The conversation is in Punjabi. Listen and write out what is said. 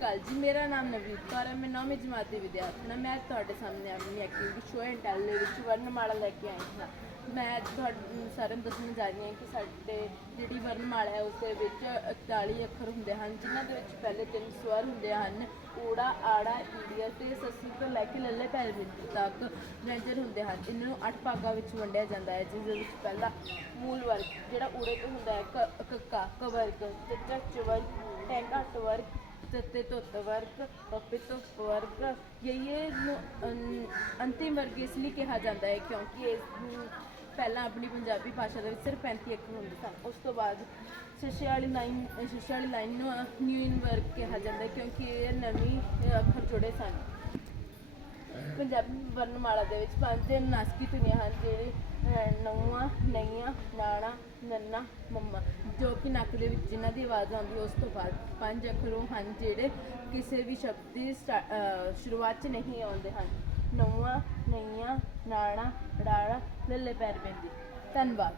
ਅਕਾਲ ਜੀ, ਮੇਰਾ ਨਾਮ ਨਵੀਤ ਕੌਰ ਹੈ, ਮੈਂ ਨੌਵੀਂ ਜਮਾਤ ਦੀ ਵਿਦਿਆਰਥਣ ਹਾਂ। ਮੈਂ ਤੁਹਾਡੇ ਸਾਹਮਣੇ ਆਪਣੀ ਐਕਟੀਵਿਟੀ ਸ਼ੋ ਐਂਡ ਟੈਲ ਦੇ ਵਿੱਚ ਵਰਣਮਾਲਾ ਲੈ ਕੇ ਆਈ ਹਾਂ। ਮੈਂ ਅੱਜ ਤੁਹਾਨੂੰ ਸਾਰਿਆਂ ਨੂੰ ਦੱਸਣ ਜਾ ਰਹੀ ਹਾਂ ਕਿ ਸਾਡੇ ਜਿਹੜੀ ਵਰਣਮਾਲਾ ਹੈ, ਉਸ ਦੇ ਵਿੱਚ 41 ਅੱਖਰ ਹੁੰਦੇ ਹਨ, ਜਿਨ੍ਹਾਂ ਦੇ ਵਿੱਚ ਪਹਿਲੇ ਤਿੰਨ ਸਵਰ ਹੁੰਦੇ ਹਨ, ਊੜਾ, ਆੜਾ, ਈੜੀਆ ਤੇ ਸੱਸੀ ਤੋਂ ਲੈ ਕੇ ਲੱਲੇ ਪੈਰ ਬਿੰਦੂ ਤੱਕ ਵਿਅੰਜਨ ਹੁੰਦੇ ਹਨ। ਇਹਨਾਂ ਨੂੰ ਅੱਠ ਭਾਗਾਂ ਵਿੱਚ ਵੰਡਿਆ ਜਾਂਦਾ ਹੈ, ਜਿਸ ਦੇ ਵਿੱਚ ਪਹਿਲਾ ਮੂਲ ਵਰਗ, ਜਿਹੜਾ ਊੜੇ ਤੋਂ ਹੁੰਦਾ ਹੈ, ਕ- ਕੱਕਾ ਕਵਰਕ ਵਰਗ ਚੱਚਾ ਟੈਂਕਾ ਟ ਵਰਗ ਤੱਤੇ ਤੁੱਤ ਵਰਗ, ਪੱਪੇ ਵਰਗ ਇਹ ਨੂੰ ਅੰਤਿਮ ਵਰਗ ਇਸ ਲਈ ਕਿਹਾ ਜਾਂਦਾ ਹੈ ਕਿਉਂਕਿ ਇਸ ਨੂੰ ਪਹਿਲਾਂ ਆਪਣੀ ਪੰਜਾਬੀ ਭਾਸ਼ਾ ਦੇ ਵਿੱਚ ਸਿਰਫ 35 ਅੱਖਰ ਹੁੰਦੇ ਸਨ। ਉਸ ਤੋਂ ਬਾਅਦ ਸ਼ੀਸ਼ੇ ਵਾਲੀ ਲਾਈਨ ਸ਼ੀਸ਼ੇ ਵਾਲੀ ਲਾਈਨ ਨੂੰ ਨਿਊ ਵਰਗ ਕਿਹਾ ਜਾਂਦਾ ਹੈ ਕਿਉਂਕਿ ਇਹ ਨਵੀਂ ਅੱਖਰ ਜੁੜੇ ਸਨ। ਪੰਜਾਬੀ ਵਰਣਮਾਲਾ ਦੇ ਵਿੱਚ ਪੰਜ ਨਾਸਕੀ ਧੁਨੀਆਂ ਹਨ, ਜਿਹੜੇ ਨਈਆਂ ਨਾਣਾ ਨੰਨਾ ਮੰਮਾ। ਜੋ ਕਿ ਨੱਕ ਦੇ ਵਿੱਚ ਜਿਨ੍ਹਾਂ ਦੀ ਆਵਾਜ਼ ਆਉਂਦੀ ਉਸ ਤੋਂ ਬਾਅਦ ਪੰਜ ਅੱਖਰ ਉਹ ਹਨ ਜਿਹੜੇ ਕਿਸੇ ਵੀ ਸ਼ਬਦ ਦੀ ਸਟਾ- ਅਹ, ਸ਼ੁਰੂਆਤ 'ਚ ਨਹੀਂ ਆਉਂਦੇ ਹਨ। ਨਵਾਂ ਨਈਆਂ ਨਾਣਾ ਡਾੜਾ ਲੱਲੇ ਪੈਰ ਬਿੰਦੀ। ਧੰਨਵਾਦ।